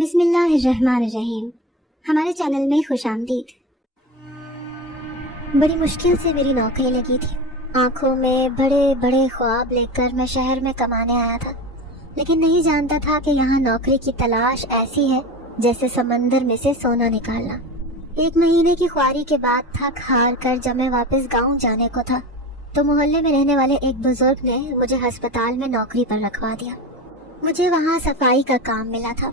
بسم اللہ الرحمن الرحیم۔ ہمارے چینل میں خوش آمدید۔ بڑی مشکل سے میری نوکری لگی تھی۔ آنکھوں میں بڑے بڑے خواب لے کر میں شہر میں کمانے آیا تھا، لیکن نہیں جانتا تھا کہ یہاں نوکری کی تلاش ایسی ہے جیسے سمندر میں سے سونا نکالنا۔ 1 مہینے کی خواری کے بعد تھک ہار کر جب میں واپس گاؤں جانے کو تھا تو محلے میں رہنے والے ایک بزرگ نے مجھے ہسپتال میں نوکری پر رکھوا دیا۔ مجھے وہاں صفائی کا کام ملا تھا۔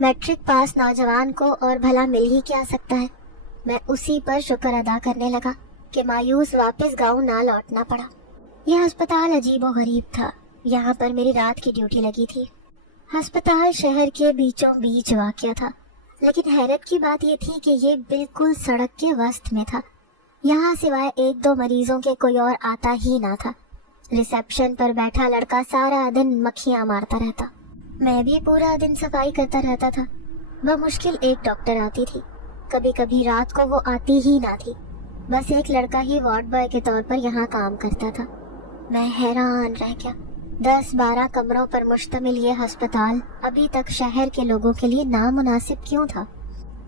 میٹرک پاس نوجوان کو اور بھلا مل ہی کیا سکتا ہے۔ میں اسی پر شکر ادا کرنے لگا کہ مایوس واپس گاؤں نہ لوٹنا پڑا۔ یہ ہسپتال عجیب و غریب تھا۔ یہاں پر میری رات کی ڈیوٹی لگی تھی۔ ہسپتال شہر کے بیچوں بیچ واقع تھا، لیکن حیرت کی بات یہ تھی کہ یہ بالکل سڑک کے وسط میں تھا۔ یہاں سوائے 1-2 مریضوں کے کوئی اور آتا ہی نہ تھا۔ ریسیپشن پر بیٹھا لڑکا سارا دن مکھیاں مارتا رہتا۔ میں بھی پورا دن صفائی کرتا رہتا تھا۔ بمشکل ایک ڈاکٹر آتی تھی، کبھی کبھی رات کو وہ آتی ہی نہ تھی۔ بس ایک لڑکا ہی وارڈ بوائے کے طور پر یہاں کام کرتا تھا۔ میں حیران رہ گیا۔ 10-12 کمروں پر مشتمل یہ ہسپتال ابھی تک شہر کے لوگوں کے لیے نامناسب کیوں تھا؟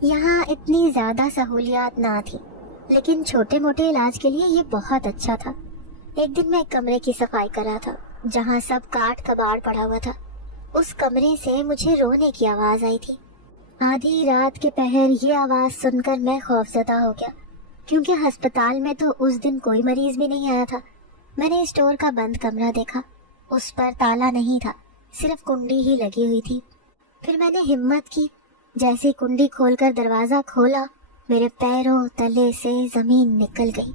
یہاں اتنی زیادہ سہولیات نہ تھی، لیکن چھوٹے موٹے علاج کے لیے یہ بہت اچھا تھا۔ ایک دن میں ایک کمرے کی صفائی کر رہا تھا جہاں سب کاٹ کباڑ پڑا ہوا تھا۔ اس کمرے سے مجھے رونے کی آواز آئی تھی۔ آدھی رات کے پہر یہ آواز سن کر میں خوفزدہ ہو گیا، کیونکہ ہسپتال میں تو اس دن کوئی مریض بھی نہیں آیا تھا۔ میں نے اسٹور کا بند کمرہ دیکھا، اس پر تالا نہیں تھا، صرف کنڈی ہی لگی ہوئی تھی۔ پھر میں نے ہمت کی، جیسے کنڈی کھول کر دروازہ کھولا، میرے پیروں تلے سے زمین نکل گئی۔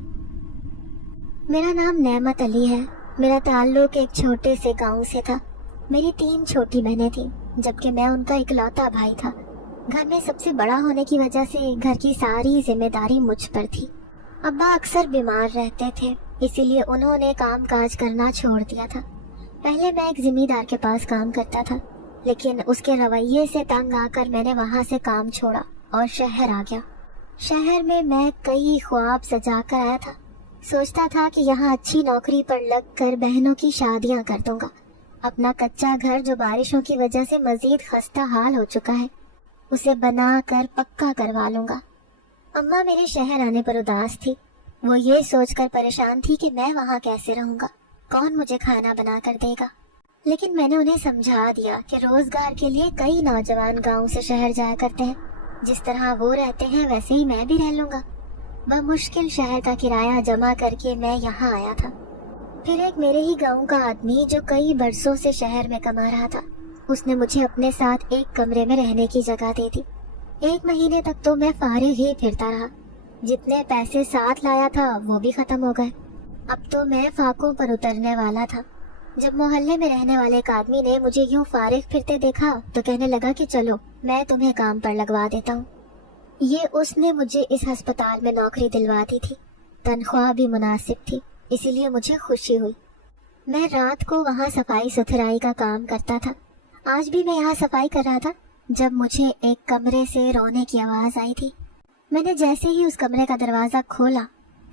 میرا نام نعمت علی ہے۔ میرا تعلق ایک چھوٹے سے گاؤں سے تھا۔ میری 3 چھوٹی بہنیں تھیں، جبکہ میں ان کا اکلوتا بھائی تھا۔ گھر میں سب سے بڑا ہونے کی وجہ سے گھر کی ساری ذمہ داری مجھ پر تھی۔ ابا اکثر بیمار رہتے تھے، اسی لیے انہوں نے کام کاج کرنا چھوڑ دیا تھا۔ پہلے میں ایک ذمہ دار کے پاس کام کرتا تھا، لیکن اس کے رویے سے تنگ آ کر میں نے وہاں سے کام چھوڑا اور شہر آ گیا۔ شہر میں کئی خواب سجا کر آیا تھا۔ سوچتا تھا کہ یہاں اچھی نوکری پر لگ کر بہنوں کی شادیاں کر دوں گا۔ اپنا کچا گھر جو بارشوں کی وجہ سے مزید خستہ حال ہو چکا ہے، اسے بنا کر پکا کروا لوں گا۔ اماں میرے شہر آنے پر اداس تھی۔ وہ یہ سوچ کر پریشان تھی کہ میں وہاں کیسے رہوں گا، کون مجھے کھانا بنا کر دے گا۔ لیکن میں نے انہیں سمجھا دیا کہ روزگار کے لیے کئی نوجوان گاؤں سے شہر جایا کرتے ہیں، جس طرح وہ رہتے ہیں ویسے ہی میں بھی رہ لوں گا۔ بمشکل شہر کا کرایہ جمع کر کے میں یہاں آیا تھا۔ پھر ایک میرے ہی گاؤں کا آدمی جو کئی برسوں سے شہر میں کما رہا تھا، اس نے مجھے اپنے ساتھ ایک کمرے میں رہنے کی جگہ دے دی۔ 1 مہینے تک تو میں فارغ ہی پھرتا رہا۔ جتنے پیسے ساتھ لایا تھا وہ بھی ختم ہو گئے۔ اب تو میں فاقوں پر اترنے والا تھا۔ جب محلے میں رہنے والے ایک آدمی نے مجھے یوں فارغ پھرتے دیکھا تو کہنے لگا کہ چلو میں تمہیں کام پر لگوا دیتا ہوں۔ یہ اس نے مجھے اس ہسپتال میں نوکری دلوا دی تھی۔ تنخواہ بھی مناسب تھی، اسی لیے مجھے خوشی ہوئی۔ میں رات کو وہاں صفائی ستھرائی کا کام کرتا تھا۔ آج بھی میں یہاں صفائی کر رہا تھا جب مجھے ایک کمرے سے رونے کی آواز آئی تھی۔ میں نے جیسے ہی اس کمرے کا دروازہ کھولا،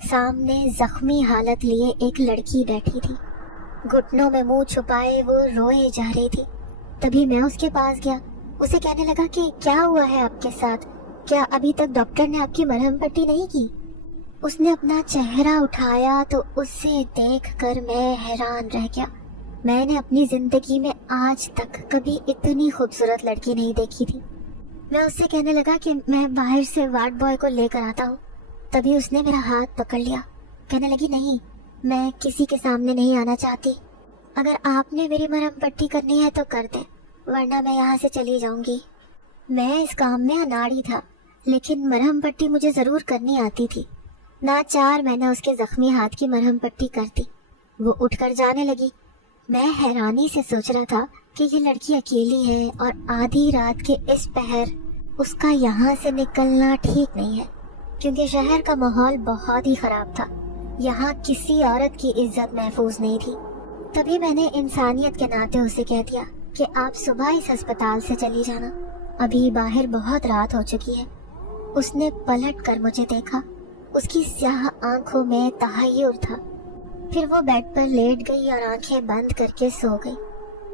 سامنے زخمی حالت لیے ایک لڑکی بیٹھی تھی۔ گھٹنوں میں منہ چھپائے وہ روئے جا رہی تھی۔ تبھی میں اس کے پاس گیا، اسے کہنے لگا کہ کیا ہوا ہے آپ کے ساتھ؟ کیا ابھی تک ڈاکٹر نے آپ کی مرہم پٹی نہیں کی؟ اس نے اپنا چہرہ اٹھایا تو اسے دیکھ کر میں حیران رہ گیا۔ میں نے اپنی زندگی میں آج تک کبھی اتنی خوبصورت لڑکی نہیں دیکھی تھی۔ میں اس سے کہنے لگا کہ میں باہر سے وارڈ بوائے کو لے کر آتا ہوں۔ تبھی اس نے میرا ہاتھ پکڑ لیا، کہنے لگی نہیں، میں کسی کے سامنے نہیں آنا چاہتی۔ اگر آپ نے میری مرہم پٹی کرنی ہے تو کر دیں، ورنہ میں یہاں سے چلی جاؤں گی۔ میں اس کام میں اناڑی تھا، لیکن مرہم پٹی مجھے ضرور کرنی آتی تھی۔ ناچار میں نے اس کے زخمی ہاتھ کی مرہم پٹی کر دی۔ وہ اٹھ کر جانے لگی۔ میں حیرانی سے سوچ رہا تھا کہ یہ لڑکی اکیلی ہے اور آدھی رات کے اس پہر اس کا یہاں سے نکلنا ٹھیک نہیں ہے، کیونکہ شہر کا ماحول بہت ہی خراب تھا۔ یہاں کسی عورت کی عزت محفوظ نہیں تھی۔ تبھی میں نے انسانیت کے ناطے اسے کہہ دیا کہ آپ صبح اس ہسپتال سے چلی جانا، ابھی باہر بہت رات ہو چکی ہے۔ اس نے پلٹ کر مجھے دیکھا، اس کی سیاہ آنکھوں میں تحیر تھا۔ پھر وہ بیڈ پر لیٹ گئی اور آنکھیں بند کر کے سو گئی۔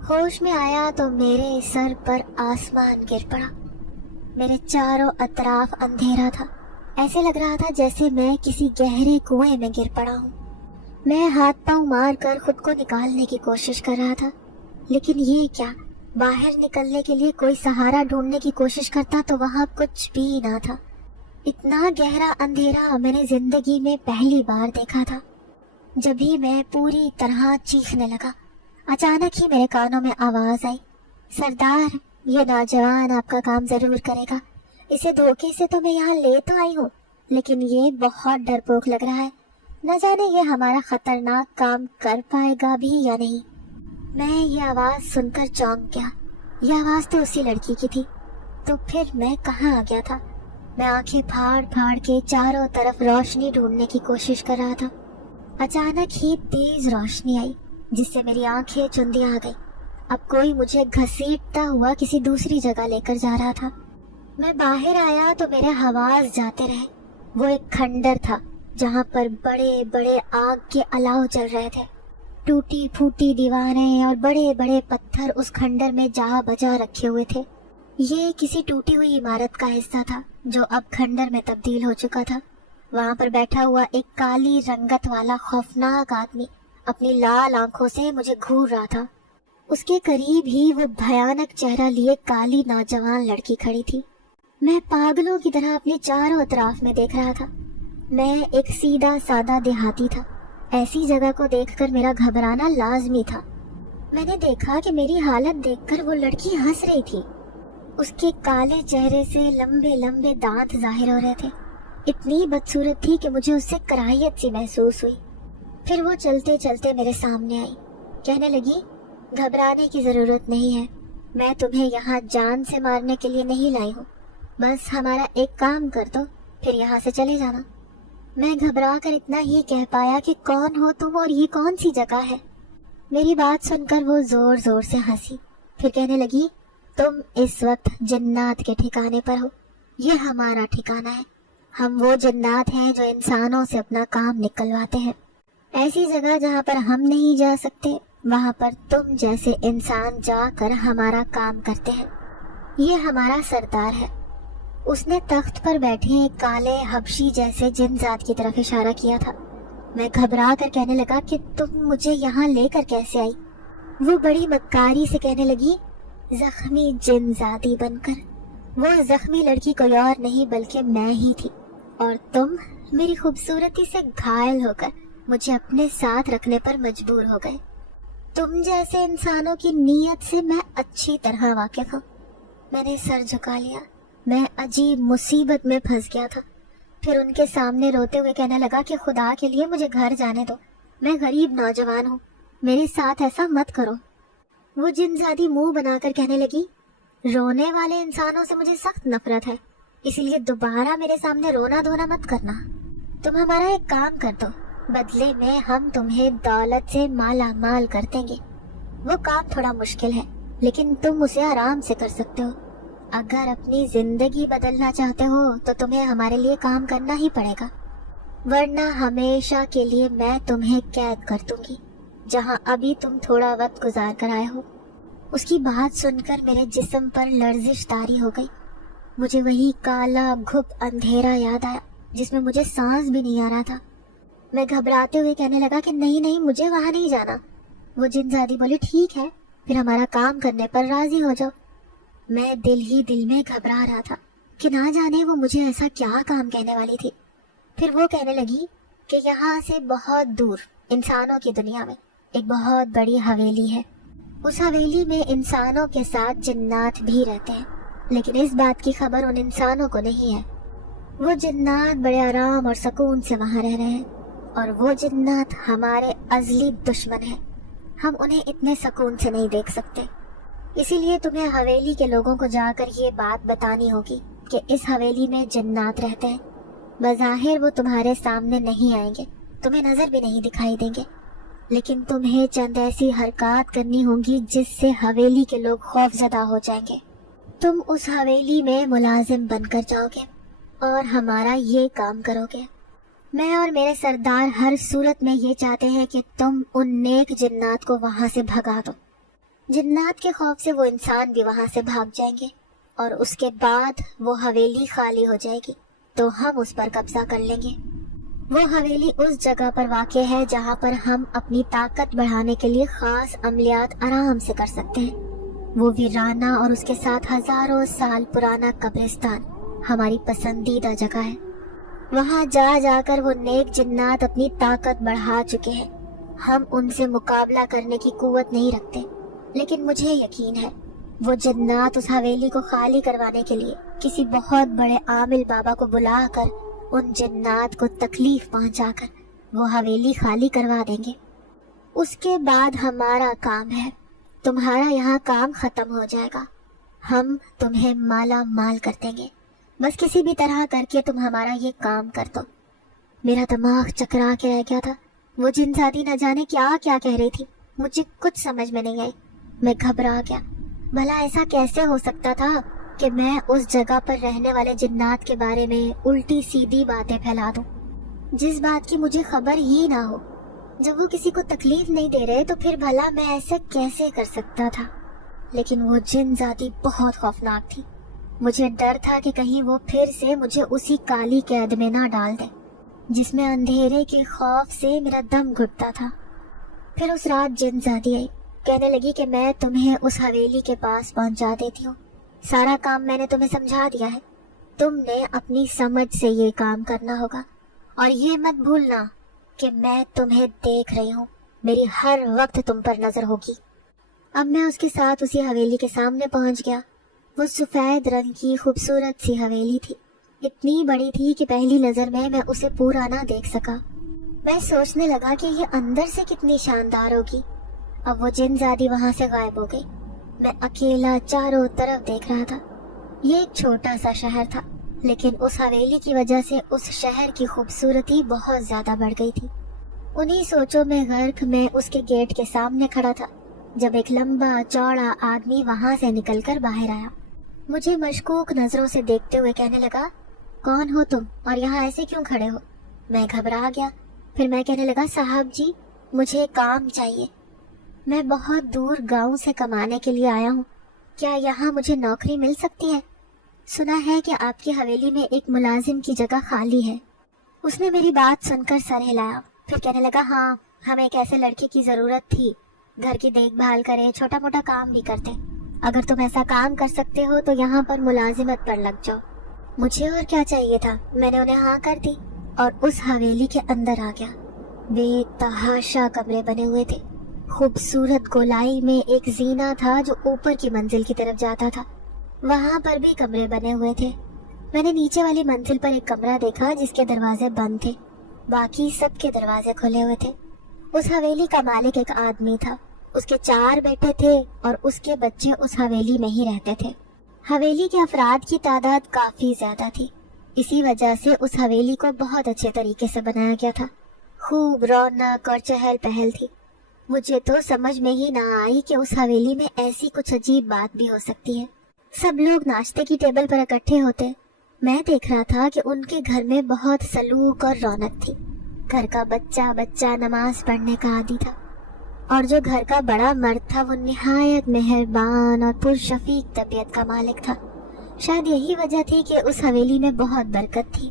ہوش میں آیا تو میرے سر پر آسمان گر پڑا. میرے چاروں اطراف اندھیرا تھا. ایسے لگ رہا تھا جیسے میں کسی گہرے کنویں میں گر پڑا ہوں. میں ہاتھ پاؤں مار کر خود کو نکالنے کی کوشش کر رہا تھا، لیکن یہ کیا، باہر نکلنے کے لیے کوئی سہارا ڈھونڈنے کی کوشش کرتا تو وہاں کچھ بھی نہ تھا. اتنا گہرا اندھیرا میں نے زندگی میں پہلی بار دیکھا تھا. جبھی میں پوری طرح چیخنے لگا، اچانک ہی میرے کانوں میں آواز آئی، سردار، یہ نوجوان آپ کا کام ضرور کرے گا. اسے دھوکے سے تو میں یہاں لے تو آئی ہوں، لیکن یہ بہت ڈرپوک لگ رہا ہے. نہ جانے یہ ہمارا خطرناک کام کر پائے گا بھی یا نہیں. میں یہ آواز سن کر چونک گیا. یہ آواز تو اسی لڑکی کی تھی. تو پھر میں کہاں آ گیا تھا؟ میں آنکھیں پھاڑ پھاڑ کے چاروں طرف روشنی ڈھونڈنے کی کوشش کر رہا تھا. اچانک ہی تیز روشنی آئی جس سے میری آنکھیں چندی آ گئی. اب کوئی مجھے گھسیٹتا ہوا کسی دوسری جگہ لے کر جا رہا تھا. میں باہر آیا تو میرے حواس جاتے رہے. وہ ایک کھنڈر تھا جہاں پر بڑے بڑے آگ کے الاؤ چل رہے تھے. ٹوٹی پھوٹی دیواریں اور بڑے بڑے پتھر اس کھنڈر میں جا بجا رکھے ہوئے تھے. یہ کسی ٹوٹی ہوئی عمارت کا حصہ تھا جو اب کھنڈر میں تبدیل ہو چکا تھا. وہاں پر بیٹھا ہوا ایک کالی رنگت والا خوفناک آدمی اپنی لال آنکھوں سے مجھے گھور رہا تھا. اس کے قریب ہی وہ بھیانک چہرہ لیے کالی نوجوان لڑکی کھڑی تھی. میں پاگلوں کی طرح اپنے چاروں اطراف میں دیکھ رہا تھا. میں ایک سیدھا سادہ دیہاتی تھا. ایسی جگہ کو دیکھ کر میرا گھبرانا لازمی تھا. میں نے دیکھا کہ میری حالت دیکھ کر وہ لڑکی ہنس رہی تھی. اس کے کالے چہرے سے لمبے لمبے دانت ظاہر ہو رہے تھے. اتنی بدصورت تھی کہ مجھے اس سے کراہیت سی محسوس ہوئی. پھر وہ چلتے چلتے میرے سامنے آئی. کہنے لگی، گھبرانے کی ضرورت نہیں ہے. میں تمہیں یہاں جان سے مارنے کے لیے نہیں لائی ہوں. بس ہمارا ایک کام کر دو، پھر یہاں سے چلے جانا. میں گھبرا کر اتنا ہی کہہ پایا کہ کون ہو تم اور یہ کون سی جگہ ہے؟ میری بات سن کر وہ زور زور سے ہنسی. پھر کہنے لگی، تم اس وقت جنات کے ٹھکانے پر ہو. یہ ہمارا ٹھکانہ ہے. ہم وہ جنات ہیں جو انسانوں سے اپنا کام نکلواتے ہیں. ایسی جگہ جہاں پر ہم نہیں جا سکتے، وہاں پر تم جیسے انسان جا کر ہمارا کام کرتے ہیں. یہ ہمارا سردار ہے. اس نے تخت پر بیٹھے ایک کالے حبشی جیسے جن ذات کی طرف اشارہ کیا تھا. میں گھبرا کر کہنے لگا کہ تم مجھے یہاں لے کر کیسے آئی؟ وہ بڑی مکاری سے کہنے لگی، زخمی جن ذاتی بن کر. وہ زخمی لڑکی کوئی اور نہیں بلکہ میں ہی تھی، اور تم میری خوبصورتی سے گھائل ہو کر مجھے اپنے ساتھ رکھنے پر مجبور ہو گئے. تم جیسے انسانوں کی نیت سے میں اچھی طرح واقف ہوں. میں نے سر جھکا لیا. میں عجیب مصیبت میں پھنس گیا تھا. پھر ان کے سامنے روتے ہوئے کہنے لگا کہ خدا کے لیے مجھے گھر جانے دو. میں غریب نوجوان ہوں، میرے ساتھ ایسا مت کرو. وہ جن زادی منہ بنا کر کہنے لگی، رونے والے انسانوں سے مجھے سخت نفرت ہے، اس لیے دوبارہ میرے سامنے رونا دھونا مت کرنا. تم ہمارا ایک کام کر دو، بدلے میں ہم تمہیں دولت سے مالا مال کر دیں گے. وہ کام تھوڑا مشکل ہے، لیکن تم اسے آرام سے کر سکتے ہو. اگر اپنی زندگی بدلنا چاہتے ہو تو تمہیں ہمارے لیے کام کرنا ہی پڑے گا، ورنہ ہمیشہ کے لیے میں تمہیں قید کر دوں گی جہاں ابھی تم تھوڑا وقت گزار کر آئے ہو. اس کی بات سن کر میرے جسم پر لرزش طاری ہو گئی. مجھے وہی کالا گھپ اندھیرا یاد آیا جس میں مجھے سانس بھی نہیں آ رہا تھا. میں گھبراتے ہوئے کہنے لگا کہ نہیں نہیں، مجھے وہاں نہیں جانا. وہ جن زادی بولی، ٹھیک ہے، پھر ہمارا کام کرنے پر راضی ہو جاؤ. میں دل ہی دل میں گھبرا رہا تھا کہ نہ جانے وہ مجھے ایسا کیا کام کہنے والی تھی. پھر وہ کہنے لگی کہ یہاں سے بہت دور انسانوں کی دنیا میں ایک بہت بڑی حویلی ہے. اس حویلی میں انسانوں کے ساتھ جنات بھی رہتے ہیں، لیکن اس بات کی خبر ان انسانوں کو نہیں ہے. وہ جنات بڑے آرام اور سکون سے وہاں رہ رہے ہیں، اور وہ جنات ہمارے ازلی دشمن ہیں. ہم انہیں اتنے سکون سے نہیں دیکھ سکتے. اسی لیے تمہیں حویلی کے لوگوں کو جا کر یہ بات بتانی ہوگی کہ اس حویلی میں جنات رہتے ہیں. بظاہر وہ تمہارے سامنے نہیں آئیں گے، تمہیں نظر بھی نہیں دکھائی دیں گے، لیکن تمہیں چند ایسی حرکات کرنی ہوں گی جس سے حویلی کے لوگ خوف زدہ ہو جائیں گے. تم اس حویلی میں ملازم بن کر جاؤ گے اور ہمارا یہ کام کرو گے. میں اور میرے سردار ہر صورت میں یہ چاہتے ہیں کہ تم ان نیک جنات کو وہاں سے بھگا دو. جنات کے خوف سے وہ انسان بھی وہاں سے بھاگ جائیں گے اور اس کے بعد وہ حویلی خالی ہو جائے گی تو ہم اس پر قبضہ کر لیں گے۔ وہ حویلی اس جگہ پر واقع ہے جہاں پر ہم اپنی طاقت بڑھانے کے لیے خاص عملیات آرام سے کر سکتے ہیں۔ وہ ویرانہ اور اس کے ساتھ ہزاروں سال پرانا قبرستان ہماری پسندیدہ جگہ ہے۔ وہاں جا جا کر وہ نیک جنات اپنی طاقت بڑھا چکے ہیں۔ ہم ان سے مقابلہ کرنے کی قوت نہیں رکھتے، لیکن مجھے یقین ہے وہ جنات اس حویلی کو خالی کروانے کے لیے کسی بہت بڑے عامل بابا کو بلا کر ان جنات کو تکلیف پہنچا کر وہ حویلی خالی کروا دیں گے۔ اس کے بعد ہمارا کام ہے، تمہارا یہاں کام ختم ہو جائے گا۔ ہم تمہیں مالا مال کر دیں گے، بس کسی بھی طرح کر کے تم ہمارا یہ کام کر دو۔ میرا دماغ چکرا کے رہ گیا تھا۔ وہ جن ذاتی نہ جانے کیا کیا کہہ رہی تھی، مجھے کچھ سمجھ میں نہیں آئی۔ میں گھبرا گیا۔ بھلا ایسا کیسے ہو سکتا تھا کہ میں اس جگہ پر رہنے والے جنات کے بارے میں الٹی سیدھی باتیں پھیلا دوں جس بات کی مجھے خبر ہی نہ ہو۔ جب وہ کسی کو تکلیف نہیں دے رہے تو پھر بھلا میں ایسا کیسے کر سکتا تھا؟ لیکن وہ جن ذاتی بہت خوفناک تھی۔ مجھے ڈر تھا کہ کہیں وہ پھر سے مجھے اسی کالی قید میں نہ ڈال دے جس میں اندھیرے کے خوف سے میرا دم گھٹتا تھا۔ پھر اس رات جن ذاتی آئی، کہنے لگی کہ میں تمہیں اس حویلی کے پاس پہنچا دیتی ہوں۔ سارا کام میں نے تمہیں سمجھا دیا ہے، تم نے اپنی سمجھ سے یہ کام کرنا ہوگا، اور یہ مت بھولنا کہ میں تمہیں دیکھ رہی ہوں، میری ہر وقت تم پر نظر ہوگی۔ اب میں اس کے ساتھ اسی حویلی کے سامنے پہنچ گیا۔ وہ سفید رنگ کی خوبصورت سی حویلی تھی، اتنی بڑی تھی کہ پہلی نظر میں اسے پورا نہ دیکھ سکا۔ میں سوچنے لگا کہ یہ اندر سے کتنی شاندار ہوگی۔ اب وہ جن زادی وہاں سے غائب ہو گئی۔ میں اکیلا چاروں طرف دیکھ رہا تھا۔ یہ ایک چھوٹا سا شہر تھا، لیکن اس حویلی کی وجہ سے اس شہر کی خوبصورتی بہت زیادہ بڑھ گئی تھی۔ انہی سوچوں میں غرق میں اس کے گیٹ کے سامنے کھڑا تھا جب ایک لمبا چوڑا آدمی وہاں سے نکل کر باہر آیا۔ مجھے مشکوک نظروں سے دیکھتے ہوئے کہنے لگا، کون ہو تم اور یہاں ایسے کیوں کھڑے ہو؟ میں گھبرا گیا۔ پھر میں کہنے لگا، صاحب جی مجھے کام چاہیے، میں بہت دور گاؤں سے کمانے کے لیے آیا ہوں، کیا یہاں مجھے نوکری مل سکتی ہے؟ سنا ہے کہ آپ کی حویلی میں ایک ملازم کی جگہ خالی ہے۔ اس نے میری بات سن کر سر ہلایا، پھر کہنے لگا، ہاں ہمیں ایک ایسے لڑکے کی ضرورت تھی، گھر کی دیکھ بھال کرے، چھوٹا موٹا کام بھی کرتے، اگر تم ایسا کام کر سکتے ہو تو یہاں پر ملازمت پر لگ جاؤ۔ مجھے اور کیا چاہیے تھا، میں نے انہیں ہاں کر دی اور اس حویلی کے اندر آ گیا۔ بے تحاشا کمرے بنے ہوئے تھے، خوبصورت گولائی میں ایک زینہ تھا جو اوپر کی منزل کی طرف جاتا تھا، وہاں پر بھی کمرے بنے ہوئے تھے۔ میں نے نیچے والی منزل پر ایک کمرہ دیکھا جس کے دروازے بند تھے، باقی سب کے دروازے کھلے ہوئے تھے۔ اس حویلی کا مالک ایک آدمی تھا، اس کے 4 بیٹے تھے اور اس کے بچے اس حویلی میں ہی رہتے تھے۔ حویلی کے افراد کی تعداد کافی زیادہ تھی، اسی وجہ سے اس حویلی کو بہت اچھے طریقے سے بنایا گیا تھا۔ خوب رونق اور چہل پہل تھی۔ مجھے تو سمجھ میں ہی نہ آئی کہ اس حویلی میں ایسی کچھ عجیب بات بھی ہو سکتی ہے۔ سب لوگ ناشتے کی ٹیبل پر اکٹھے ہوتے، میں دیکھ رہا تھا کہ ان کے گھر میں بہت سلوک اور رونق تھی۔ گھر کا بچہ بچہ نماز پڑھنے کا عادی تھا، اور جو گھر کا بڑا مرد تھا وہ نہایت مہربان اور پرشفیق طبیعت کا مالک تھا۔ شاید یہی وجہ تھی کہ اس حویلی میں بہت برکت تھی۔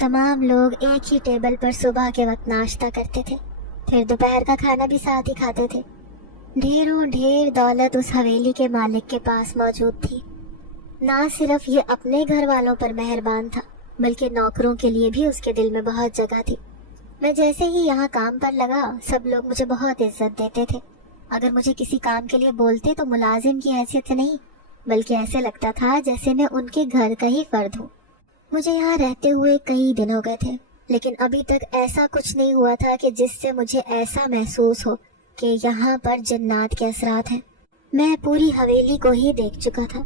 تمام لوگ ایک ہی ٹیبل پر صبح کے وقت ناشتہ کرتے تھے، پھر دوپہر کا کھانا بھی ساتھ ہی کھاتے تھے۔ ڈھیروں ڈھیر دولت اس حویلی کے مالک کے پاس موجود تھی۔ نہ صرف یہ اپنے گھر والوں پر مہربان تھا بلکہ نوکروں کے لیے بھی اس کے دل میں بہت جگہ تھی۔ میں جیسے ہی یہاں کام پر لگا سب لوگ مجھے بہت عزت دیتے تھے۔ اگر مجھے کسی کام کے لیے بولتے تو ملازم کی حیثیت سے نہیں، بلکہ ایسے لگتا تھا جیسے میں ان کے گھر کا ہی فرد ہوں۔ مجھے یہاں رہتے ہوئے کئی دن ہو گئے تھے، لیکن ابھی تک ایسا کچھ نہیں ہوا تھا کہ جس سے مجھے ایسا محسوس ہو کہ یہاں پر جنات کے اثرات ہیں۔ میں پوری حویلی کو ہی دیکھ چکا تھا،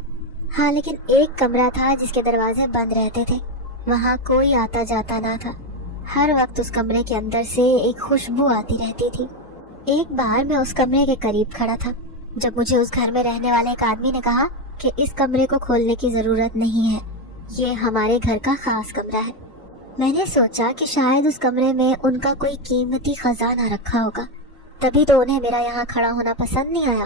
ہاں لیکن ایک کمرہ تھا جس کے دروازے بند رہتے تھے، وہاں کوئی آتا جاتا نہ تھا۔ ہر وقت اس کمرے کے اندر سے ایک خوشبو آتی رہتی تھی۔ ایک بار میں اس کمرے کے قریب کھڑا تھا جب مجھے اس گھر میں رہنے والے ایک آدمی نے کہا کہ اس کمرے کو کھولنے کی ضرورت نہیں ہے، یہ ہمارے گھر کا خاص کمرہ ہے۔ میں نے سوچا کہ شاید اس کمرے میں ان کا کوئی قیمتی خزانہ رکھا ہوگا، تبھی تو انہیں میرا یہاں کھڑا ہونا پسند نہیں آیا۔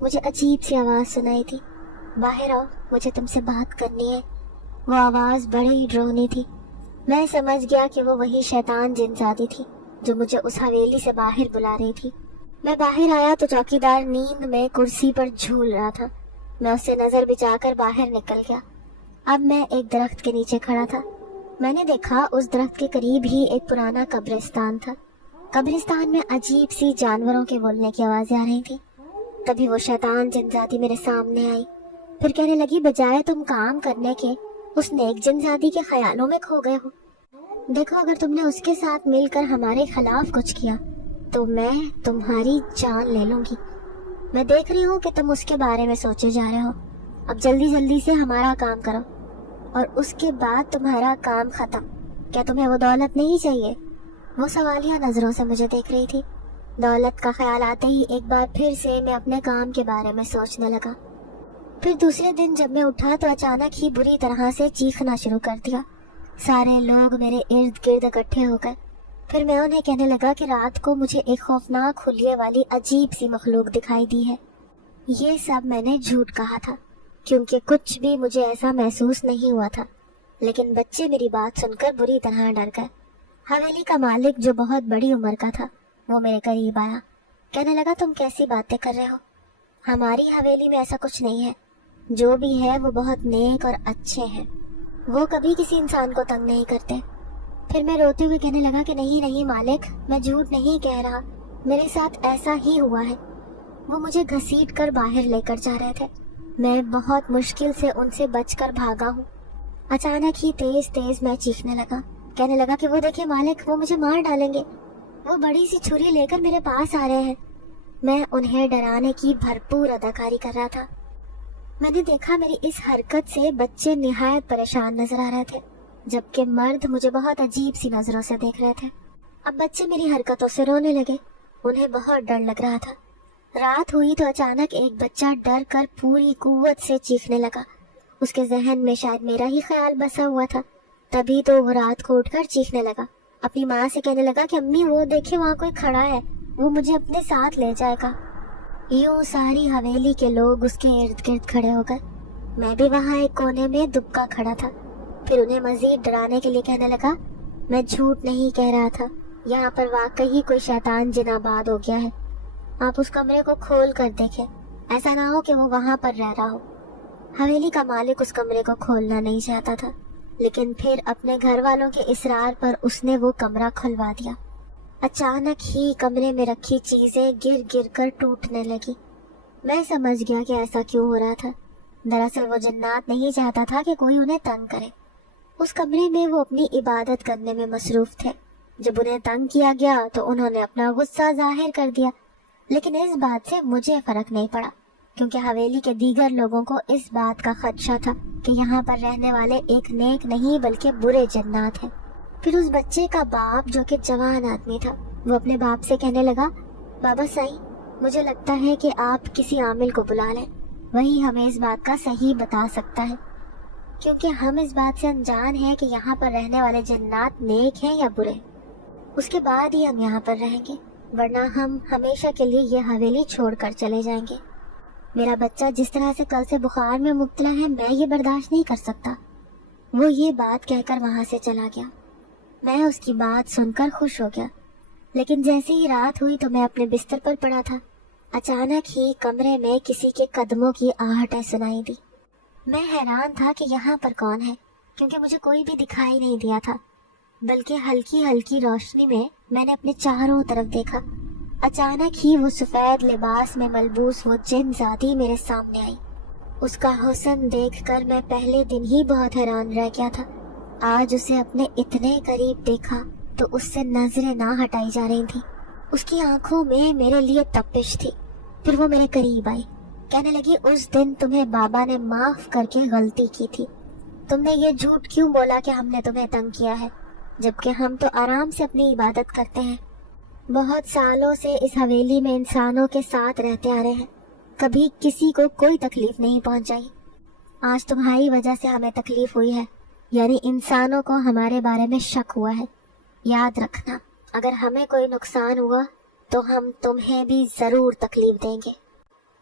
مجھے عجیب سی آواز سنائی تھی، باہر آؤ، مجھے تم سے بات کرنی ہے۔ وہ آواز بڑی ڈراؤنی تھی۔ میں سمجھ گیا کہ وہ وہی شیطان جنزادی تھی جو مجھے اس حویلی سے باہر بلا رہی تھی۔ میں باہر آیا تو چوکیدار نیند میں کرسی پر جھول رہا تھا۔ میں اس سے نظر بچا کر باہر نکل گیا۔ اب میں ایک درخت کے نیچے کھڑا تھا۔ میں نے دیکھا اس درخت کے قریب ہی ایک پرانا قبرستان تھا۔ قبرستان میں عجیب سی جانوروں کے بولنے کی آوازیں آ رہی تھیں۔ تبھی وہ شیطان جنزادی میرے سامنے آئی، پھر کہنے لگی بجائے تم کام کرنے کے اس نیک جنزادی کے خیالوں میں کھو گئے ہو۔ دیکھو اگر تم نے اس کے ساتھ مل کر ہمارے خلاف کچھ کیا تو میں تمہاری جان لے لوں گی۔ میں دیکھ رہی ہوں کہ تم اس کے بارے میں سوچے جا رہے ہو۔ اب جلدی جلدی سے ہمارا کام کرو اور اس کے بعد تمہارا کام ختم۔ کیا تمہیں وہ دولت نہیں چاہیے؟ وہ سوالیہ نظروں سے مجھے دیکھ رہی تھی۔ دولت کا خیال آتے ہی ایک بار پھر سے میں اپنے کام کے بارے میں سوچنے لگا۔ پھر دوسرے دن جب میں اٹھا تو اچانک ہی بری طرح سے چیخنا شروع کر دیا۔ سارے لوگ میرے ارد گرد اکٹھے ہو گئے۔ پھر میں انہیں کہنے لگا کہ رات کو مجھے ایک خوفناک حلیے والی عجیب سی مخلوق دکھائی دی ہے۔ یہ سب میں نے جھوٹ کہا تھا کیونکہ کچھ بھی مجھے ایسا محسوس نہیں ہوا تھا، لیکن بچے میری بات سن کر بری طرح ڈر گئے۔ حویلی کا مالک جو بہت بڑی عمر کا تھا وہ میرے قریب آیا، کہنے لگا تم کیسی باتیں کر رہے ہو؟ ہماری حویلی میں ایسا کچھ نہیں ہے، جو بھی ہے وہ بہت نیک اور اچھے ہیں، وہ کبھی کسی انسان کو تنگ نہیں کرتے۔ پھر میں روتے ہوئے کہنے لگا کہ نہیں نہیں مالک، میں جھوٹ نہیں کہہ رہا، میرے ساتھ ایسا ہی ہوا ہے۔ وہ مجھے گھسیٹ کر باہر لے کر جا رہے تھے۔ میں بہت مشکل سے ان سے بچ کر بھاگا ہوں۔ اچانک ہی تیز تیز میں چیخنے لگا، کہنے لگا کہ وہ دیکھیں مالک، وہ مجھے مار ڈالیں گے، وہ بڑی سی چھری لے کر میرے پاس آ رہے ہیں۔ میں انہیں ڈرانے کی بھرپور اداکاری کر رہا تھا۔ میں نے دیکھا میری اس حرکت سے بچے نہایت پریشان نظر آ رہے تھے، جبکہ مرد مجھے بہت عجیب سی نظروں سے دیکھ رہے تھے۔ اب بچے میری حرکتوں سے رونے لگے، انہیں بہت ڈر لگ رہا تھا۔ رات ہوئی تو اچانک ایک بچہ ڈر کر پوری قوت سے چیخنے لگا۔ اس کے ذہن میں شاید میرا ہی خیال بسا ہوا تھا، تبھی تو وہ رات کو اٹھ کر چیخنے لگا، اپنی ماں سے کہنے لگا کہ امی وہ دیکھیں وہاں کوئی کھڑا ہے، وہ مجھے اپنے ساتھ لے جائے گا۔ یوں ساری حویلی کے لوگ اس کے ارد گرد کھڑے ہو گئے۔ میں بھی وہاں ایک کونے میں دبکا کھڑا تھا۔ پھر انہیں مزید ڈرانے کے لیے کہنے لگا، میں جھوٹ نہیں کہہ رہا تھا، یہاں پر واقعی کوئی شیطان جن آباد ہو گیا ہے، آپ اس کمرے کو کھول کر دیکھیں، ایسا نہ ہو کہ وہ وہاں پر رہ رہا ہو۔ حویلی کا مالک اس کمرے کو کھولنا نہیں چاہتا تھا، لیکن پھر اپنے گھر والوں کے اصرار پر اس نے وہ کمرہ کھلوا دیا۔ اچانک ہی کمرے میں رکھی چیزیں گر گر کر ٹوٹنے لگی۔ میں سمجھ گیا کہ ایسا کیوں ہو رہا تھا۔ دراصل وہ جنات نہیں چاہتا تھا کہ کوئی انہیں تنگ کرے۔ اس کمرے میں وہ اپنی عبادت کرنے میں مصروف تھے۔ جب انہیں تنگ کیا گیا تو انہوں نے اپنا غصہ ظاہر کر دیا، لیکن اس بات سے مجھے فرق نہیں پڑا، کیونکہ حویلی کے دیگر لوگوں کو اس بات کا خدشہ تھا کہ یہاں پر رہنے والے ایک نیک نہیں بلکہ برے جنات ہیں۔ پھر اس بچے کا باپ جو کہ جوان آدمی تھا، وہ اپنے باپ سے کہنے لگا، بابا سائی، مجھے لگتا ہے کہ آپ کسی عامل کو بلا لیں، وہی ہمیں اس بات کا صحیح بتا سکتا ہے، کیونکہ ہم اس بات سے انجان ہیں کہ یہاں پر رہنے والے جنات نیک ہیں یا برے۔ اس کے بعد ہی ہم یہاں پر رہیں گے، ورنہ ہم ہمیشہ کے لیے یہ حویلی چھوڑ کر چلے جائیں گے۔ میرا بچہ جس طرح سے کل سے بخار میں مبتلا ہے، میں یہ برداشت نہیں کر سکتا۔ وہ یہ بات کہہ کر وہاں سے چلا گیا۔ میں اس کی بات سن کر خوش ہو گیا، لیکن جیسے ہی رات ہوئی تو میں اپنے بستر پر پڑا تھا۔ اچانک ہی کمرے میں کسی کے قدموں کی آہٹیں سنائی دی۔ میں حیران تھا کہ یہاں پر کون ہے، کیونکہ مجھے کوئی بھی دکھائی نہیں دیا تھا، بلکہ ہلکی ہلکی روشنی میں نے اپنے چاروں طرف دیکھا۔ اچانک ہی وہ سفید لباس میں ملبوس وہ جن ذاتی میرے سامنے آئی۔ اس کا حسن دیکھ کر میں پہلے دن ہی بہت حیران رہ گیا تھا، آج اسے اپنے اتنے قریب دیکھا تو اس سے نظریں نہ ہٹائی جا رہی تھیں۔ اس کی آنکھوں میں میرے لیے تپش تھی۔ پھر وہ میرے قریب آئی، کہنے لگی، اس دن تمہیں بابا نے معاف کر کے غلطی کی تھی، تم نے یہ جھوٹ کیوں بولا کہ ہم نے تمہیں تنگ کیا ہے، جبکہ ہم تو آرام سے اپنی عبادت کرتے ہیں، بہت سالوں سے اس حویلی میں انسانوں کے ساتھ رہتے آ رہے ہیں، کبھی کسی کو کوئی تکلیف نہیں پہنچائی، آج تمہاری وجہ سے ہمیں تکلیف ہوئی ہے، یعنی انسانوں کو ہمارے بارے میں شک ہوا ہے۔ یاد رکھنا، اگر ہمیں کوئی نقصان ہوا تو ہم تمہیں بھی ضرور تکلیف دیں گے۔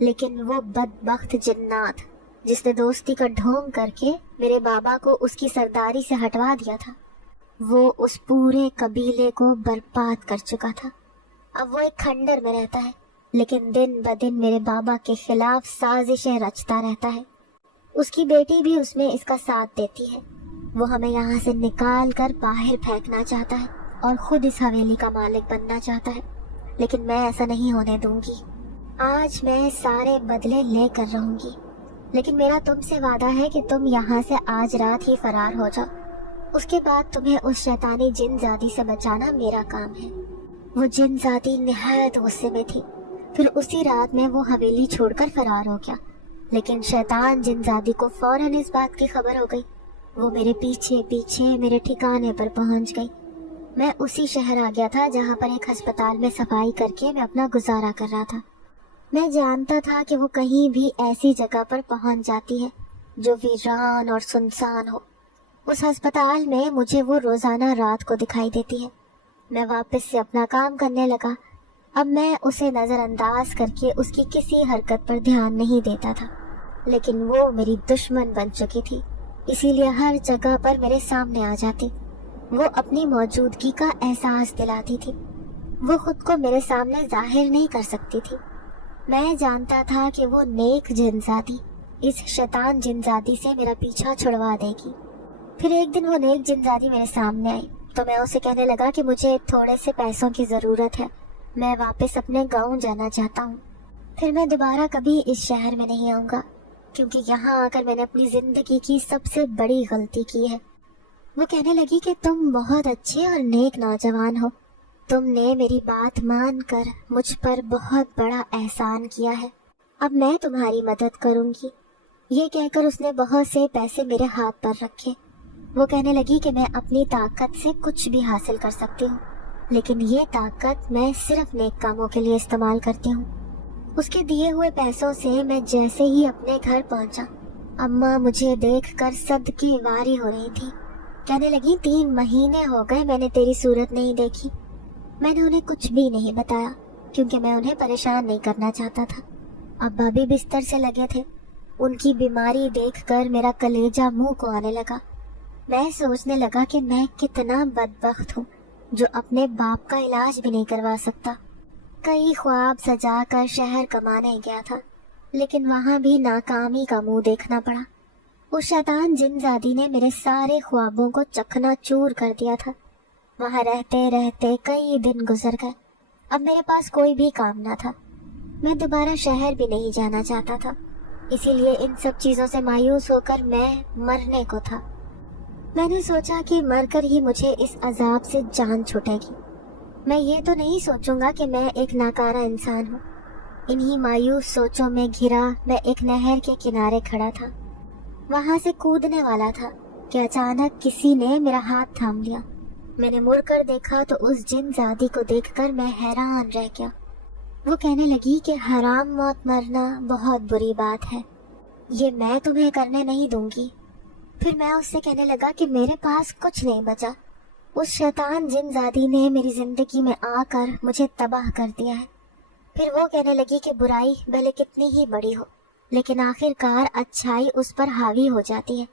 لیکن وہ بدبخت جنات جس نے دوستی کا ڈھونگ کر کے میرے بابا کو اس کی سرداری سے ہٹوا دیا تھا، وہ اس پورے قبیلے کو برباد کر چکا تھا۔ اب وہ ایک کھنڈر میں رہتا ہے، لیکن دن بدن میرے بابا کے خلاف سازشیں رچتا رہتا ہے۔ اس کی بیٹی بھی اس میں اس کا ساتھ دیتی ہے۔ وہ ہمیں یہاں سے نکال کر باہر پھینکنا چاہتا ہے اور خود اس حویلی کا مالک بننا چاہتا ہے، لیکن میں ایسا نہیں ہونے دوں گی۔ آج میں سارے بدلے لے کر رہوں گی، لیکن میرا تم سے وعدہ ہے کہ تم یہاں سے آج رات ہی فرار ہو جاؤ۔ اس کے بعد تمہیں اس شیطانی جن زادی سے بچانا میرا کام ہے۔ وہ جن زادی نہایت غصے میں تھی۔ پھر اسی رات میں وہ حویلی چھوڑ کر فرار ہو گیا، لیکن شیطان جن زادی کو فوراً اس بات کی خبر ہو گئی۔ وہ میرے پیچھے پیچھے میرے ٹھکانے پر پہنچ گئی۔ میں اسی شہر آ گیا تھا جہاں پر ایک ہسپتال میں صفائی کر کے میں اپنا گزارا کر رہا تھا۔ میں جانتا تھا کہ وہ کہیں بھی ایسی جگہ پر پہنچ جاتی ہے جو ویران اور سنسان ہو۔ اس ہسپتال میں مجھے وہ روزانہ رات کو دکھائی دیتی ہے۔ میں واپس سے اپنا کام کرنے لگا۔ اب میں اسے نظر انداز کر کے اس کی کسی حرکت پر دھیان نہیں دیتا تھا، لیکن وہ میری دشمن بن چکی تھی، اسی لیے ہر جگہ پر میرے سامنے آ جاتی۔ وہ اپنی موجودگی کا احساس دلاتی تھی۔ وہ خود کو میرے سامنے ظاہر نہیں کر سکتی تھی۔ میں جانتا تھا کہ وہ نیک جنزادی اس شیطان جنزادی سے میرا پیچھا چھڑوا دے گی۔ پھر ایک دن وہ نیک جنزادی میرے سامنے آئی تو میں اسے کہنے لگا کہ مجھے تھوڑے سے پیسوں کی ضرورت ہے، میں واپس اپنے گاؤں جانا چاہتا ہوں۔ پھر میں دوبارہ کبھی اس شہر میں نہیں آؤں گا، کیونکہ یہاں آ کر میں نے اپنی زندگی کی سب سے بڑی غلطی کی ہے۔ وہ کہنے لگی کہ تم بہت اچھے اور نیک نوجوان ہو، تم نے میری بات مان کر مجھ پر بہت بڑا احسان کیا ہے، اب میں تمہاری مدد کروں گی۔ یہ کہہ کر اس نے بہت سے پیسے میرے ہاتھ پر رکھے۔ وہ کہنے لگی کہ میں اپنی طاقت سے کچھ بھی حاصل کر سکتی ہوں، لیکن یہ طاقت میں صرف نیک کاموں کے لیے استعمال کرتی ہوں۔ اس کے دیے ہوئے پیسوں سے میں جیسے ہی اپنے گھر پہنچا، اماں مجھے دیکھ کر صدقے واری ہو رہی تھی۔ کہنے لگی 3 مہینے ہو گئے میں نے تیری صورت نہیں دیکھی۔ میں نے انہیں کچھ بھی نہیں بتایا کیونکہ میں انہیں پریشان نہیں کرنا چاہتا تھا۔ ابا بھی بستر سے لگے تھے۔ ان کی بیماری دیکھ کر میرا کلیجہ منہ کو آنے لگا۔ میں سوچنے لگا کہ میں کتنا بدبخت ہوں جو اپنے باپ کا علاج بھی نہیں کروا سکتا۔ کئی خواب سجا کر شہر کمانے گیا تھا، لیکن وہاں بھی ناکامی کا منہ دیکھنا پڑا۔ اس شیطان جن زادی نے میرے سارے خوابوں کو چکنا چور کر دیا تھا۔ وہاں رہتے رہتے کئی دن گزر گئے۔ اب میرے پاس کوئی بھی کام نہ تھا۔ میں دوبارہ شہر بھی نہیں جانا چاہتا تھا، اسی لیے ان سب چیزوں سے مایوس ہو کر میں مرنے کو تھا۔ میں نے سوچا کہ مر کر ہی مجھے اس عذاب سے جان چھوٹے گی۔ میں یہ تو نہیں سوچوں گا کہ میں ایک ناکارہ انسان ہوں۔ انہی مایوس سوچوں میں گھرا میں ایک نہر کے کنارے کھڑا تھا۔ وہاں سے کودنے والا تھا کہ اچانک کسی نے میرا ہاتھ تھام لیا۔ میں نے مڑ کر دیکھا تو اس جن زادی کو دیکھ کر میں حیران رہ گیا۔ وہ کہنے لگی کہ حرام موت مرنا بہت بری بات ہے، یہ میں تمہیں کرنے نہیں دوں گی۔ پھر میں اس سے کہنے لگا کہ میرے پاس کچھ نہیں بچا۔ اس شیطان جن زادی نے میری زندگی میں آ کر مجھے تباہ کر دیا ہے۔ پھر وہ کہنے لگی کہ برائی بھلے کتنی ہی بڑی ہو، لیکن آخر کار اچھائی اس پر حاوی ہو جاتی ہے۔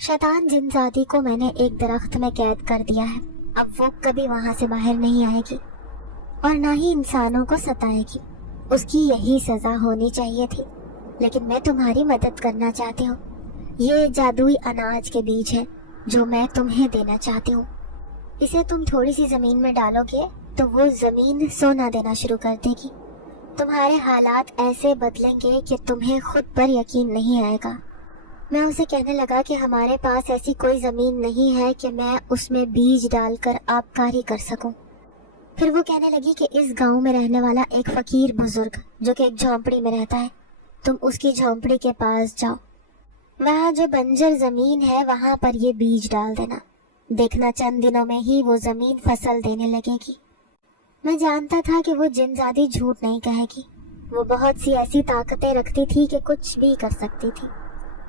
شیطان جن زادی کو میں نے ایک درخت میں قید کر دیا ہے، اب وہ کبھی وہاں سے باہر نہیں آئے گی اور نہ ہی انسانوں کو ستائے گی۔ اس کی یہی سزا ہونی چاہیے تھی، لیکن میں تمہاری مدد کرنا چاہتی ہوں۔ یہ جادوئی اناج کے بیج ہے جو میں تمہیں دینا چاہتی ہوں۔ اسے تم تھوڑی سی زمین میں ڈالو گے تو وہ زمین سونا دینا شروع کر دے گی۔ تمہارے حالات ایسے بدلیں گے کہ تمہیں خود پر یقین نہیں آئے گا۔ میں اسے کہنے لگا کہ ہمارے پاس ایسی کوئی زمین نہیں ہے کہ میں اس میں بیج ڈال کر آبکاری کر سکوں۔ پھر وہ کہنے لگی کہ اس گاؤں میں رہنے والا ایک فقیر بزرگ جو کہ ایک جھونپڑی میں رہتا ہے، تم اس کی جھونپڑی کے پاس جاؤ، وہاں جو بنجر زمین ہے وہاں پر یہ بیج ڈال دینا، دیکھنا چند دنوں میں ہی وہ زمین فصل دینے لگے گی۔ میں جانتا تھا کہ وہ جن زادی جھوٹ نہیں کہے گی، وہ بہت سی ایسی طاقتیں رکھتی تھی کہ کچھ بھی کر سکتی تھی۔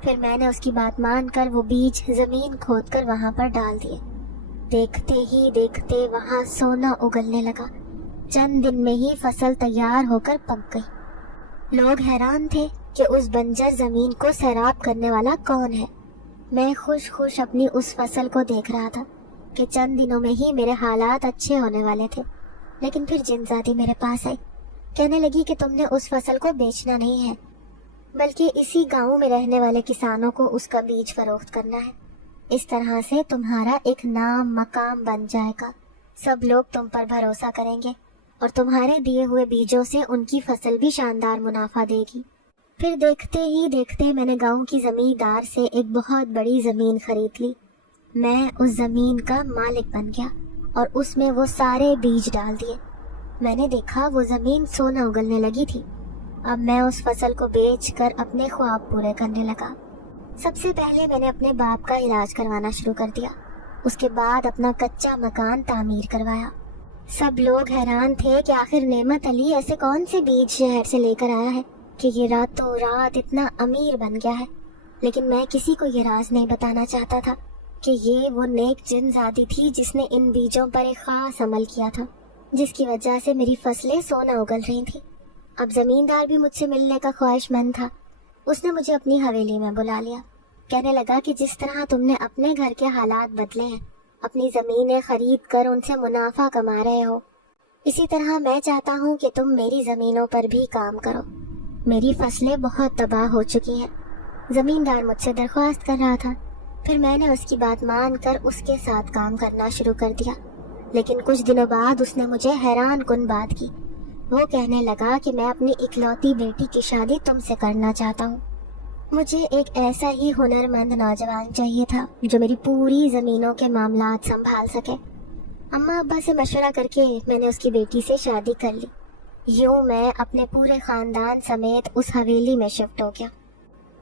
پھر میں نے اس کی بات مان کر وہ بیج زمین کھود کر وہاں پر ڈال دیے۔ دیکھتے ہی دیکھتے وہاں سونا اگلنے لگا۔ چند دن میں ہی فصل تیار ہو کر پک گئی۔ لوگ حیران تھے کہ اس بنجر زمین کو سیراب کرنے والا کون ہے۔ میں خوش خوش اپنی اس فصل کو دیکھ رہا تھا کہ چند دنوں میں ہی میرے حالات اچھے ہونے والے تھے، لیکن پھر جنزادی میرے پاس آئی، کہنے لگی کہ تم نے اس فصل کو بیچنا نہیں ہے، بلکہ اسی گاؤں میں رہنے والے کسانوں کو اس کا بیج فروخت کرنا ہے۔ اس طرح سے تمہارا ایک نام مقام بن جائے گا، سب لوگ تم پر بھروسہ کریں گے اور تمہارے دیے ہوئے بیجوں سے ان کی فصل بھی شاندار منافع دے گی۔ پھر دیکھتے ہی دیکھتے میں نے گاؤں کی زمیندار سے ایک بہت بڑی زمین خرید لی۔ میں اس زمین کا مالک بن گیا اور اس میں وہ سارے بیج ڈال دیے۔ میں نے دیکھا وہ زمین سونا اگلنے لگی تھی۔ اب میں اس فصل کو بیچ کر اپنے خواب پورے کرنے لگا۔ سب سے پہلے میں نے اپنے باپ کا علاج کروانا شروع کر دیا، اس کے بعد اپنا کچا مکان تعمیر کروایا۔ سب لوگ حیران تھے کہ آخر نعمت علی ایسے کون سے بیج شہر سے لے کر آیا ہے کہ یہ راتوں رات اتنا امیر بن گیا ہے، لیکن میں کسی کو یہ راز نہیں بتانا چاہتا تھا کہ یہ وہ نیک جن زادی تھی جس نے ان بیجوں پر ایک خاص عمل کیا تھا، جس کی وجہ سے میری فصلیں سونا اگل رہی تھیں۔ اب زمیندار بھی مجھ سے ملنے کا خواہش مند تھا۔ اس نے مجھے اپنی حویلی میں بلا لیا، کہنے لگا کہ جس طرح تم نے اپنے گھر کے حالات بدلے ہیں، اپنی زمینیں خرید کر ان سے منافع کما رہے ہو، اسی طرح میں چاہتا ہوں کہ تم میری زمینوں پر بھی کام کرو۔ میری فصلیں بہت تباہ ہو چکی ہیں۔ زمیندار مجھ سے درخواست کر رہا تھا، پھر میں نے اس کی بات مان کر اس کے ساتھ کام کرنا شروع کر دیا۔ لیکن کچھ دنوں بعد اس نے مجھے حیران کن بات کی۔ وہ کہنے لگا کہ میں اپنی اکلوتی بیٹی کی شادی تم سے کرنا چاہتا ہوں۔ مجھے ایک ایسا ہی ہنرمند نوجوان چاہیے تھا جو میری پوری زمینوں کے معاملات سنبھال سکے۔ اماں ابا سے مشورہ کر کے میں نے اس کی بیٹی سے شادی کر لی۔ یوں میں اپنے پورے خاندان سمیت اس حویلی میں شفٹ ہو گیا۔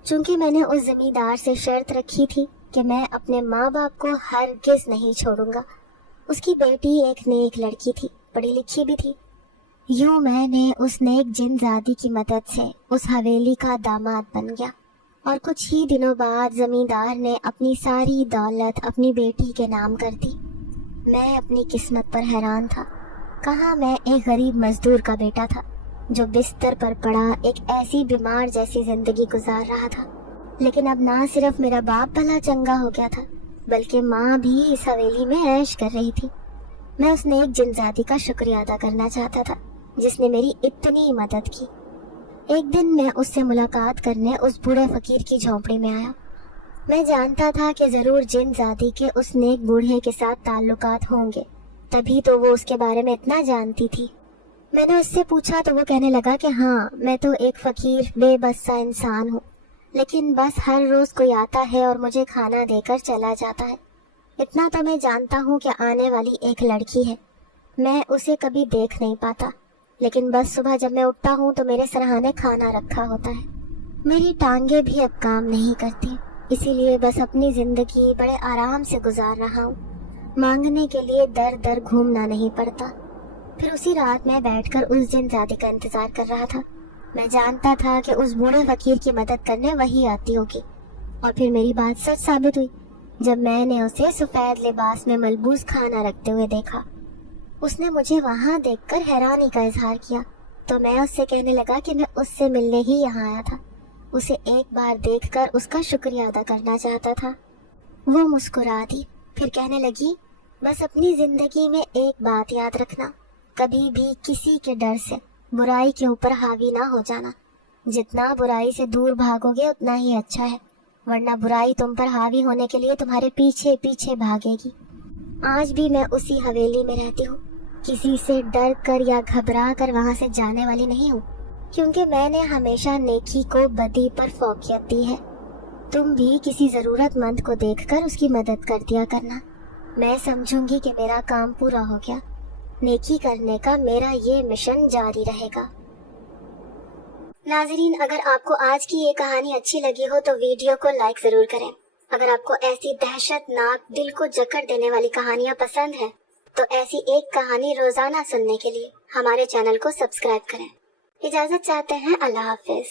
چونکہ میں نے اس زمیندار سے شرط رکھی تھی کہ میں اپنے ماں باپ کو ہرگز نہیں چھوڑوں گا۔ اس کی بیٹی ایک نیک لڑکی تھی، پڑھی لکھی بھی تھی۔ یوں میں نے اس نیک جن زادی کی مدد سے اس حویلی کا داماد بن گیا، اور کچھ ہی دنوں بعد زمیندار نے اپنی ساری دولت اپنی بیٹی کے نام کر دی۔ میں اپنی قسمت پر حیران تھا۔ کہاں میں ایک غریب مزدور کا بیٹا تھا جو بستر پر پڑا ایک ایسی بیمار جیسی زندگی گزار رہا تھا، لیکن اب نہ صرف میرا باپ بھلا چنگا ہو گیا تھا بلکہ ماں بھی اس حویلی میں عیش کر رہی تھی۔ میں اس نیک جن زادی کا شکریہ ادا کرنا چاہتا تھا جس نے میری اتنی مدد کی۔ ایک دن میں اس سے ملاقات کرنے اس بوڑھے فقیر کی جھونپڑی میں آیا۔ میں جانتا تھا کہ ضرور جن زادی کے اس نیک بوڑھے کے ساتھ تعلقات ہوں گے، تبھی تو وہ اس کے بارے میں اتنا جانتی تھی۔ میں نے اس سے پوچھا تو وہ کہنے لگا کہ ہاں، میں تو ایک فقیر بے بس سا انسان ہوں، لیکن بس ہر روز کوئی آتا ہے اور مجھے کھانا دے کر چلا جاتا ہے۔ اتنا تو میں جانتا ہوں کہ آنے والی ایک لڑکی ہے، میں اسے کبھی دیکھ نہیں پاتا، لیکن بس صبح جب میں اٹھتا ہوں تو میرے سرہانے کھانا رکھا ہوتا ہے۔ میری ٹانگیں بھی اب کام نہیں کرتی، اسی لیے بس اپنی زندگی بڑے آرام سے گزار رہا ہوں، مانگنے کے لیے در در گھومنا نہیں پڑتا۔ پھر اسی رات میں بیٹھ کر اس جن زادی کا انتظار کر رہا تھا۔ میں جانتا تھا کہ اس بوڑھے فقیر کی مدد کرنے وہی آتی ہوگی، اور پھر میری بات سچ ثابت ہوئی جب میں نے اسے سفید لباس میں ملبوس کھانا رکھتے ہوئے دیکھا۔ اس نے مجھے وہاں دیکھ کر حیرانی کا اظہار کیا تو میں اس سے کہنے لگا کہ میں اس سے ملنے ہی یہاں آیا تھا، اسے ایک بار دیکھ کر اس کا شکریہ ادا کرنا چاہتا تھا۔ وہ مسکرا دی، پھر کہنے لگی، بس اپنی زندگی میں ایک بات یاد رکھنا، کبھی بھی کسی کے ڈر سے برائی کے اوپر حاوی نہ ہو جانا۔ جتنا برائی سے دور بھاگو گے اتنا ہی اچھا ہے، ورنہ برائی تم پر حاوی ہونے کے لیے تمہارے پیچھے پیچھے بھاگے گی۔ آج بھی میں اسی حویلی میں رہتی ہوں، کسی سے ڈر کر یا گھبرا کر وہاں سے جانے والی نہیں ہوں، کیونکہ میں نے ہمیشہ نیکی کو بدی پر فوقیت دی ہے۔ تم بھی کسی ضرورت مند کو دیکھ کر اس کی مدد کر دیا کرنا، میں سمجھوں گی کہ میرا کام پورا ہو گیا۔ نیکی کرنے کا میرا یہ مشن جاری رہے گا۔ ناظرین، اگر آپ کو آج کی یہ کہانی اچھی لگی ہو تو ویڈیو کو لائک ضرور کریں۔ اگر آپ کو ایسی دہشت ناک دل کو جکڑ دینے والی کہانیاں پسند ہیں تو ایسی ایک کہانی روزانہ سننے کے لیے ہمارے چینل کو سبسکرائب کریں۔ اجازت چاہتے ہیں، اللہ حافظ۔